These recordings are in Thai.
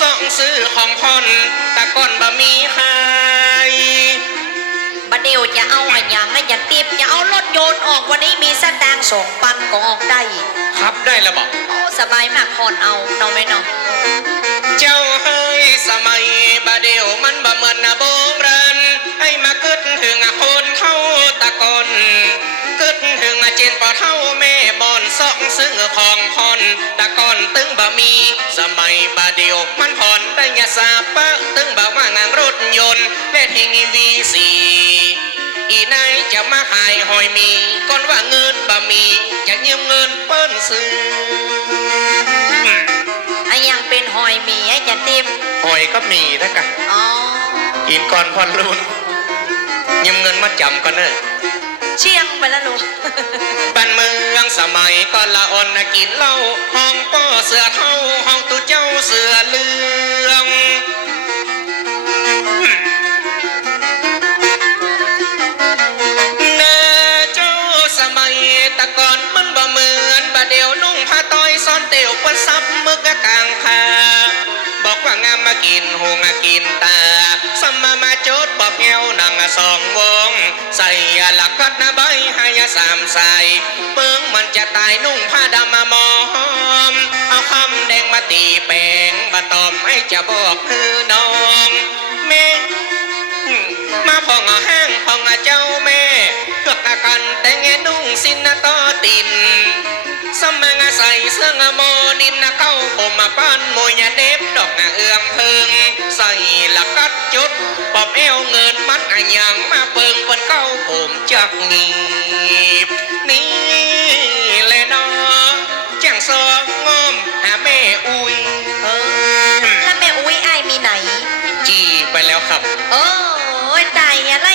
สองซื้อของพอนตะก้อนบะมีขายบัดเดียวจะเอาอะไรอย่างนะอย่าตีบจะเอารถยนต์ออกวันนี้มีสตางค์สองปันก็ออกได้ ครับได้แล้วบอกโอ้สบายมากผ่อนเอาเนาะไหมเนาะเจ้าเฮ้ยสมัยบาเดียวมันบ่เหมือนนะโบราณให้มากึดถึงคนเท่าตะกอนกึดถึงเจนปอเท่าแม่บอนสองซึ่งของพอนตะกอน ตึงบะมี สมัยบาเดียว มันผ่อนได้ยาสาปะตึงบ่ว่างานรถยนต์และทิ้งวีสีอีนายจะมาขายหอยมีก่อนว่าเงินบะมีจะยืมเงินเปิ้นซื้อไอ้ยังเป็นหอยหมีไอ้อย่าตีบหอยก็มีนะกะอ๋อกินก่อนพอนรุนยืมเงินมาจำก่อนเนอะ เชียงไปแล้วลูบ้านเมืองสมัยก่อนละอ่อนนะกินเหล้าห้องป้อเสือเท่าห้องตุเจ้าเสือเลืองเน้อเจ้าสมัยตะก่อนมันบ่เหมือนบะเดียวนุ่งผ้าต้อยซ้อนเตียวปนซับมึกกะกลางคาบอกว่างามมากินหงากินตา มมามาโจดปอบเอวนังสองวง ใส่หลักกัดนะใบให้สามใส่เปิงมันจะตายนุ่งผ้าดำมามอม เอาคำแดงมาตีแปงมาตอมให้จะบอกคือน้องแม่มาพองเอาห้างพองเอาเจ้าแม่เกือกตะกันแต่งแงนุ่งสินนะต่อติน ใส่เสื้องอะโมนินนะเข้าผมมาปั้นมวยยาเด็บดอกนาเอื้อมพึง ใส่ละกัดจุดปอบเอวเงินมัดอะหยังมาเปิงเปิ้นเข้าผมจักหนีบนี่แหละเนาะจังซองงอมหาแม่อุ้ยเออแล้วแม่อุ้ยไอ้ายมีไหน จีไปแล้วครับ โอ้ยตายอะไร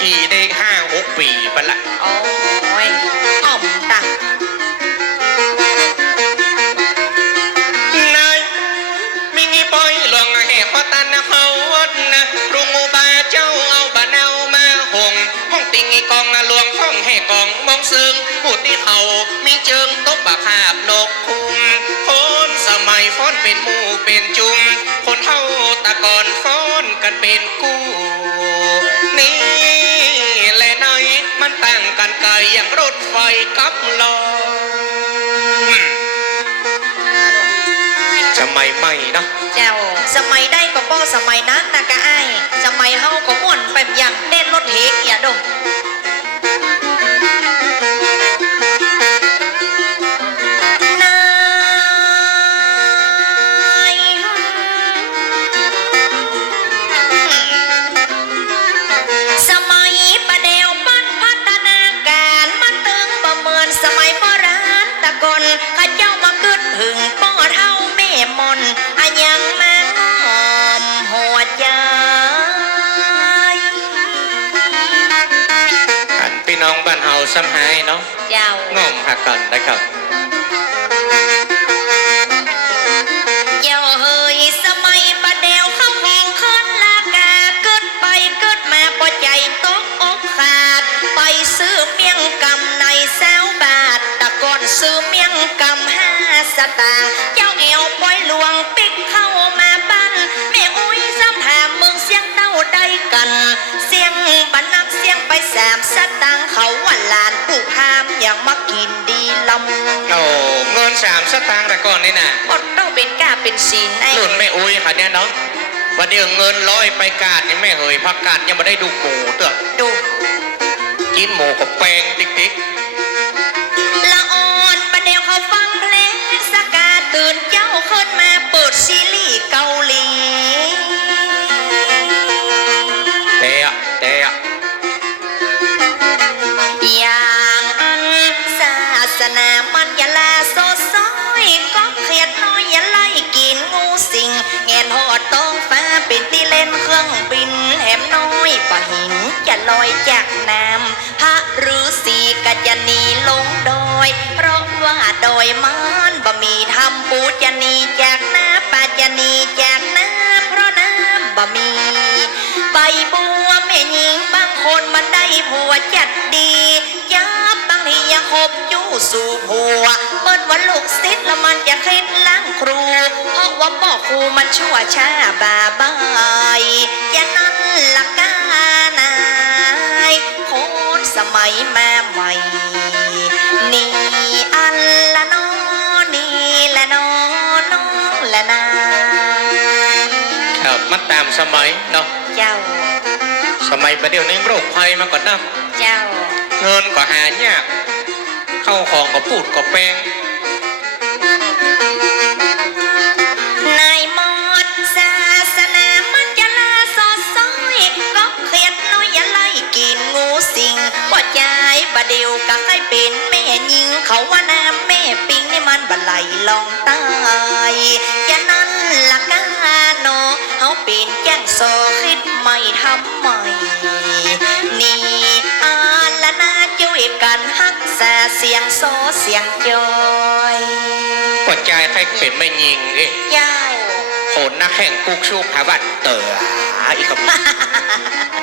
จีได้ห้าหกปีไปละ โอ้ยอ่อมตัง องซึ่งผู้ที่เขามีเจิงตบบะคาบนกคุมคนสมัยฟ้อนเป็นหมู่เป็นจุม คนเท่าตะกอนฟ้อนกันเป็นกู้นี่และนายมันต่งกันไกลอย่างรถไฟกับลอสมัยใหม่นะเจ้า สมัยได้ก็บ่สมัยนั้นนะกะไอ้สมัยเฮาก็ม่วนแบบอย่างเต้นรถเทกอย่าดง ข้าเจ้ามากึดหึงป้อเท่าแม่มนอะยังมาหอมหัวใจอันพี่น้องบ้านเฮาซ้ำหายเนาะเจ้า งอมหักกันนะครับ ซื้อเมี่ยงกำห้าสตางค์เจ้าเอวปล่อยหลวงปิกเข้ามาบ้านแม่อุ้ยซ้ำหาเมืองเสียงเต้าได้กัน เสียงบันนับเสียงไปสามสตางค์เขาว่าหลานผู้พามอย่างมากินดีลำโอ้เงินสามสตางค์แต่ก่อนนี่นะอดต้องเป็นกาเป็นศีลไอ้หลุนไม่อุ้ยค่ะเนี่ยเนาะวันนี้เงินร้อยไปกาดยังไม่เหยพักกาดยังไม่ได้ดูหมูเตอะดูกินหมูกับแป้งติ๊กติ๊ก นเจ้าขึ้นมาเปิดซีรีส์เกาหลีเตะเตะอย่างอันศาสนามันอยาลาโซซอยก็เครียดน้อยอย่าไล่กินงูสิงแงนหอดท้องฟ้าเป็นที่เล่นเครื่องบินแหมน้อยปะหินจะลอยจากน้ำพระฤาษีก็จะหนีลงดอย ว่าดอยมันบ่มีทำปูจะนีจากน้ำป่าจะนีจากน้ำเพราะน้ำบ่มีใบบัวแม่หญิงบางคนมันได้ผัวจัดดียับบางทียังคบจู้สู่ผัวเปิ้นว่าลูกศิษย์แล้วมันจะคิดล้างครัวว่าบอกครูมันชั่วช้าบาบายอย่านั้นละกานายคนสมัยมาใหม่ ตามสมัยเนาะ เจ้า สมัยประเดี๋ยวนี้โรคภัยมาก่อนนะเจ้า เงินก็หายาก เข้าของก็ปูดก็แปลงนายมอดศาสนามันจะลาสอดซ้อยก็เครียดน้อยอย่าไล่กินงูสิงว่าใจบะเดียวก็ให้เป็นแม่ยิงเขาว่าน้ำแม่ปิงนี่มันบะไหลลองตาย แจ้งโซคิดไม่ทำใหม่นี่อาละนาช่วยกันฮักษาเสียงโซเสียงจอยปวดใจใครเป็นไม่ยิงเอ้เจ้าโหนนักแข่งกุกชูพาบัดเตออีกครับ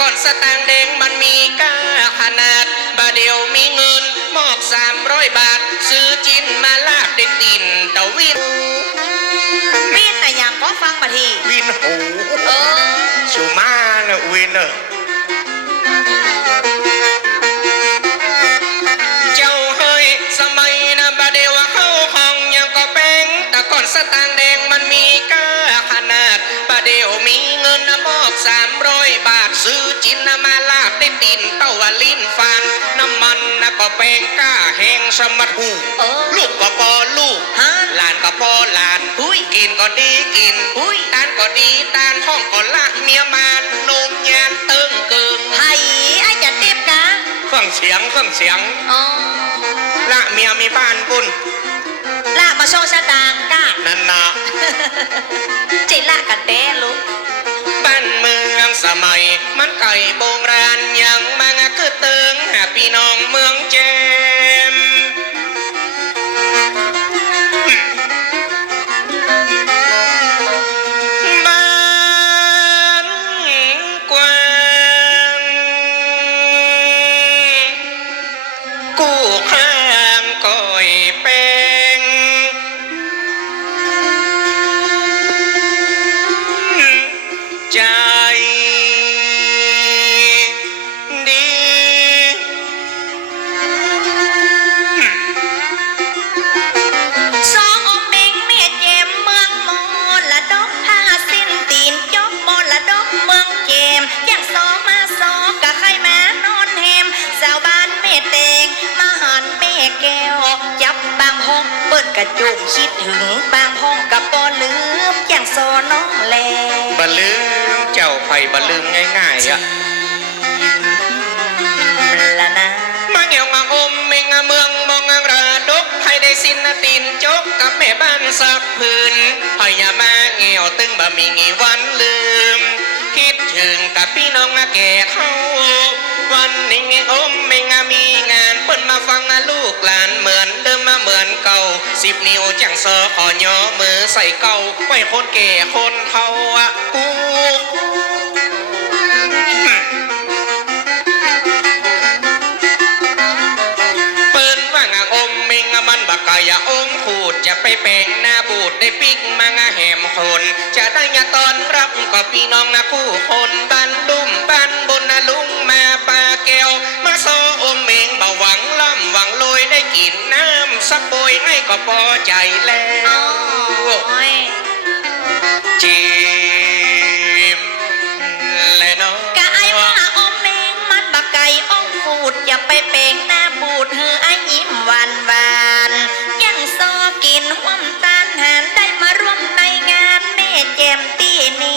ก่อนสตางค์แดงมันมีก้าขนาดบาเดียวมีเงินมอกสามร้อยบาท ซื้อจินมาลาบได้ตินตะวินวินน่ะอยากก็ฟังมาทีวินหูเออชูมานะวินเนอร์เจ้าเฮ้ยสมัยนะบาเดียวเข้าห้องยังก็แป้งแต่ก่อนสตางค์แดงมันมีก้าขนาดบาเดียวมีเงินนะมอกสาม วาลิ้นฟันน้ำมันนะก็แป้งก้าแห้งสมัดหูเออลูกก็พอลูกฮะหลานก็พอหลานหุ้ยกินก็ดีกินหุ้ยตานก็ดีตานห้องก็ละเมียมานนมยานเติงเกิงไผ่ไอ้จะเต็บนะเครื่องเสียงเครื่องเสียงอ๋อละเมียมีบ้านบุญละมาโชว์ชะตางกะนั่นนะจิละกันเต้ลูกบ้านเมืองสมัยมันไก่โบราณยัง น้องเมือง กระจุกคิดถึงบางห้องกับปอลืมอย่างโซน้องแลบะลืมเจ้าไผ่บะลืมง่ายๆอะละนะมาเงียวงาอมเมงาเมืองมองงาระดกไผ่ได้สินนาตินจกกับแม่บ้านสักพื้นพอยามาเงียวตึงบะมีงีวันลืม คิดถึงกับพี่น้องอาแก่เท่าวันนี้อมเมงามีงานเปิ้นมาฟังลูกหลานเหมือนเดิมมาเหมือนเก่า สิบนิ้วจังเซอขอย่อมือใส่เก่าไว้คนแก่คนเท่าอะกูปิ้นว่างาอมมิงอะมันบักกายอมขูดจะไปแปลงหน้าบูดได้ปิกมางาแหมคน จะได้ยาตอนรับก็พี่น้องนะคู่คนบ้านลุ่มบ้านบนนะลุงมาปลาแก้วมาโซอมเมงบ่หวังล่ำหวังลอยได้กินน้ำ สักปอยให้ก็พอใจแล้อ๋อวยจิมและน้องกะไอ้ว่าอมเมงมันบักไก่อ้องขูดอย่าไปเป่งหน้าบูดเฮือไอ้ยิ้มหวานหวานยังซอกินห่วมตานหานได้มาร่วมในงานแม่แจมตีนี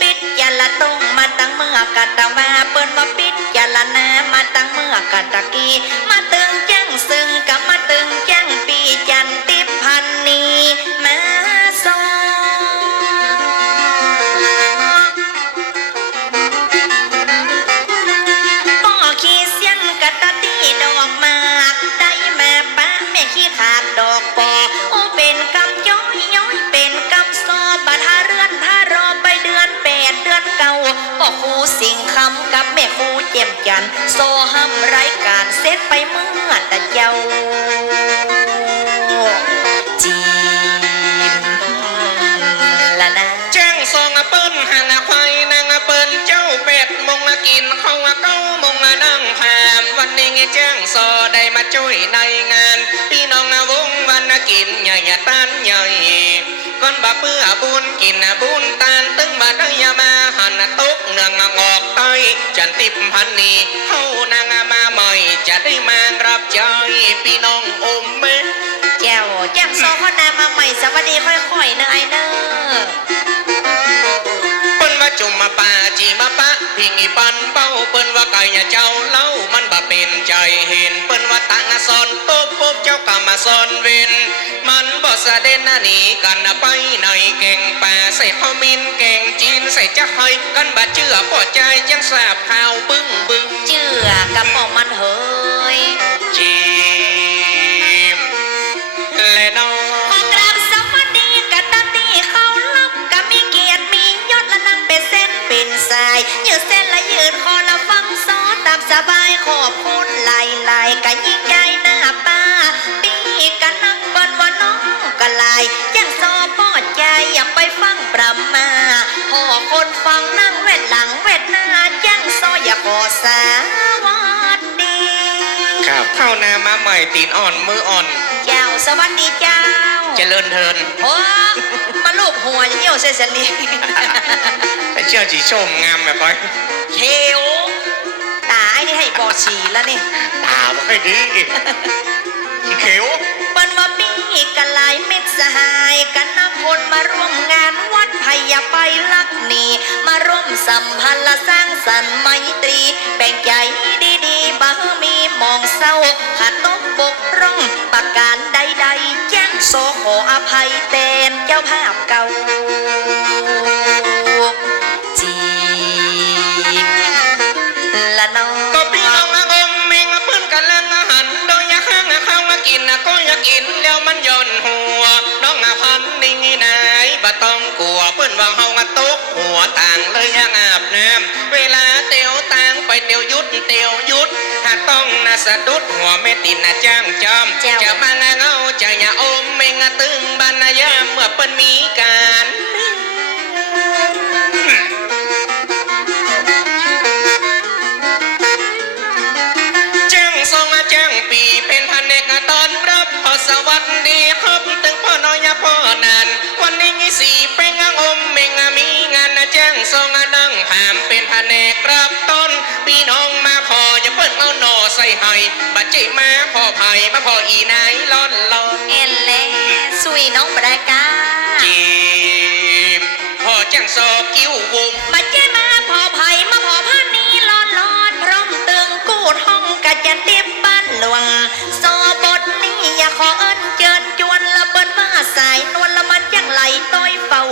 ปิดยาละตรงมาตั้งเมื่อกะตะว่าเปิ้นมาปิดยาละนามาตั้งเมื่อกะตะกี้มา เจ็มจันโซห้ำไรายการเสร็จไปเมื่อต่เจ้าจีนละนะแจ้งซองเปิ้นหางควายนางเปิ้นเจ้าเป็ดมงกินเขาเก้ามงนั่งแผ่วันนี้แจ้งซอได้มาช่วยในงานพี่น้องวงวันกินใหญ่ตันใหญ่ก่อนบาเพื่อบุญกินบุญตานตึงบาันติบพันนีเขานางมาใหม่จะได้มารับใจพี่น้องอมเมแจ้วแจ้มโซพ่อนามาใหม่สวัสดีค่อยๆเนอะไอเน เปิ้นว่าไก่เจ้าเล่ามันบ่เป็นใจเห็นเปิ้นว่าตังสอนปุ๊บปุ๊บเจ้าก็มาสอนเวนมันบ่สะเด่นนะหนีกันไปในเก่งป่าใส่ข้ามินเก่งจีนใส่จักไห้กันบ่เชื่อพอใจจังสาบข่าวบึ้งบึ้งเจือกับพอมันเฮย สบายขอบคุณไหลไหลกันยิ่งใหญ่หน้าป้าปีกันนั่งบนว่าน้องก็ลายยังซอปอดใจอย่าไปฟังประมาพอคนฟังนั่งเวทหลังเวทหน้ายังซออย่าขอสาวัสดีครับเข้านามาใหม่ตีนอ่อนมืออ่อน เจ้าสวัสดีเจ้า เจริญเทินโอ้มาลูบหัวอย่างเงี้ยวเซซลีไปเชื่อจีชมงามแบบก้อยเขียวตาไอ้นี่ให้ บอฉีแล้วนี่ตาบ่ค่อยดีเขียวปันว่ามีกันหลายเม็ดสหายกันนำคนมาร่วมงานวัดพยาไปลักหนีมาร่วมสัมพันธ์และสร้างสรรค์ เตียวยุดเตียวยุดหากต้องน่ะสะดุดหัวแม่ตินน่ะจ้างจอมจะมางาเงาจะอย่าอมเมงตึงบรรยามเมื่อเปิ้นมีการ เอาหนอใส่ให้บัดเจมาพอไผ่มาพออีนายล่อนล่อนเอ็นเลสุยน้องปรากาจีมพอจ้างซอกิ้ววงมาเจ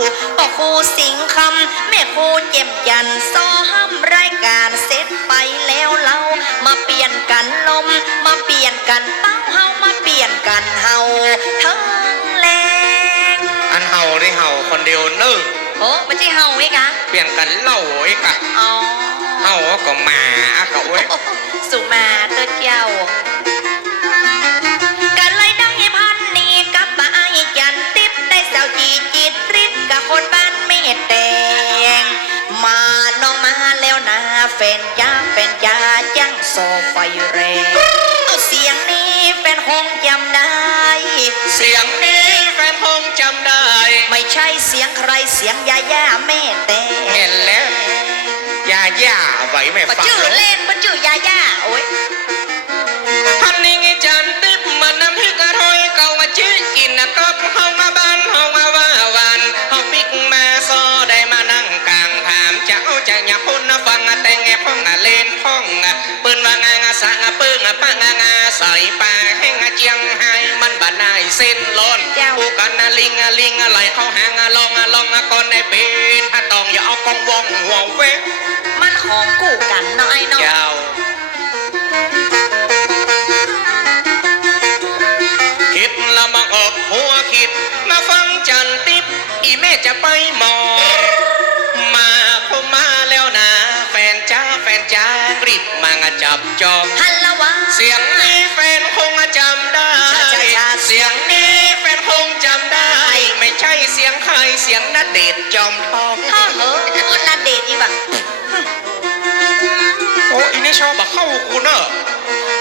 อยเป่อครูสิงคำแม่ครูเจ็มจันทร์โซห้ำรายการเสร็จไปแล้วเรามาเปลี่ยนกันลม มาเปลี่ยนกันเป้าเฮามาเปลี่ยนกันเฮาทั้งแรงอันเฮาได้เฮาคนเดียวเนึกโอ้ไม่ใช่เฮาอีกอะเปลี่ยนกันเล่าไอ้กะอ๋อเฮาก็มาอะกะเว้ยสุมาเตอเจ้า แดง มาน้องมาแล้วนะแฟนจ้าแฟนจ้าจังโซไฟแรงเอาเสียงนี้แฟนคงจำได้ เสียงนี้แฟนคงจำได้ ไม่ใช่เสียงใครเสียงยาย่าแม่แต่เห็นแล้วย่าย่าไหวไม่ก็ฟังชื่อแล้วเล่นก็ชื่อยาย่าโอ้ยพันนี้จันติบมันน้ำพริกอร่อยเก่ามาจี้กินนะกับเฮามาบ้ อะงาใส่ปลาแห้งอะเจียงไห้มันบานายเส้นล้นเจ้ากูกันอะลิงอะลิงอะไหลเข้าหางอะลองอะลองอะก่อนได้เป็นถ้าต้องอย่าเอากองวองหัวเว้ยมันของกู้กันเนาะไอ้เนาะเจ้าคิดละมาออกหัวคิดมาฟังจันติบอีแม่จะไปหมอ จับจองฮัลโหลวะเสียงนี้แฟนคงจำได้ชาชาชาเสียงนี้แฟนคงจำได้ ไม่ใช่เสียงใครเสียงนัดเดชน์จอมทองฮ่าเหอะนาเดชน์อีบักโอ้อีนี่ชอบมาเข้ากูเนอะ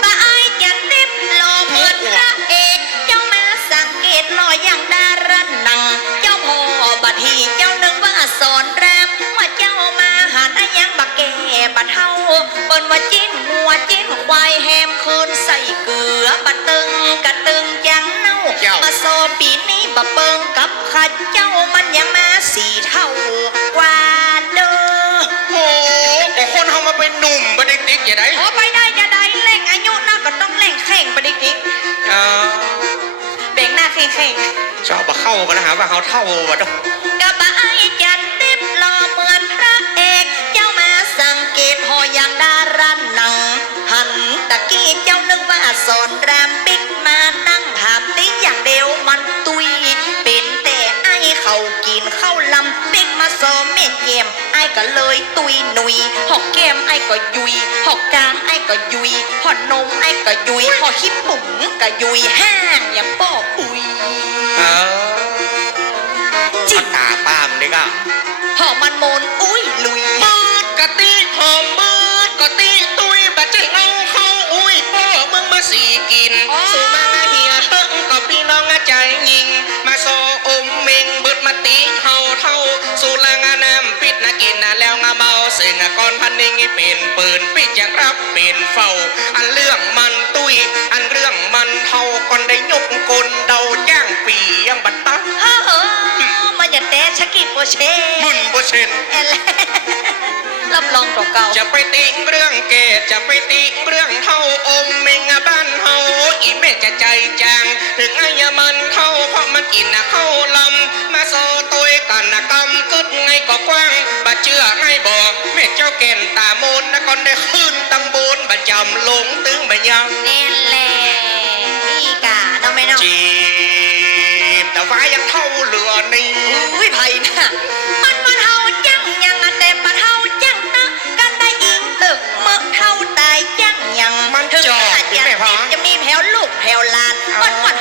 ป้าไอายจะติบรอเหมือนพระเอกเจ้ามาสังเกตรออย่างดาราหนัง เจ้าพ่อบัดทีเจ้านึ นว่าจิ้นหัวจิ้นควายแฮมคืนใส่เกลือบัดตึงกะตึงจังเน่าเจ้ามาโซปีนี้บะเปิงกับข้าเจ้ามันยังมาสี่เท่ากว่าเด้อโอ้ก็คนเขามาเป็นหนุ่มบันดิกๆอย่าได้โอ้ไปได้จะได้เล่งอายุนะก็ต้องเล่งแข่งไปดิดิเออเบ่งหน้าแข่งแข่งชอบมาเข้ากันนะหาว่าเขาเท่าวะดอกกะบะไอจัน เลยตุยหนุยหอกแก้มไอก็ยุยหอกกลางไอก็ยุยหอนนมไอก็ยุยหอขี้ปุ๋งก็ยุยห้างอย่างป้อปุยเออจิตาปามเลยก็หอมันโมนอุ้ยลุย เมาซึ่งก่อนพันนิงเป็นปืนปิดอย่างรับเป็นเฝ้า อันเรื่องมันตุย อันเรื่องมันเท่าก่อนได้ยกกลเดาย่างปียังบัดตั้งเฮ้อมันอย่าแต่ชะกิโปเช่มึนบ่เช่นแอลรับรองตัวเก่าจะไปติงเรื่องเกตจะไปติงเรื่องเท่าอมเมงอะบ้านเฮาอีแม่จะใจจาง ถึงไอ้ยามันเท่าเพราะมันกินนะเข้าล เชื่อไงบอกแม่เจ้าแก่นตาโมนนะก่อนได้ขึ้นตังบนบาจำลงตึงบายังแน่นแหละนี่กาเนาะไม่เนาะจีบแต่ฟ้ายังเท่าเหลือนี่อุ้ยไผ่น่ะมันมันเฮาจังยังอะแต่ปัดเฮาจังนะกันได้อิงตึกเมื่อเฮาตายจังยังมันถึงจอบอาจพี่จะแม่พอจะมีแผวลูกแผวหลานมันว่า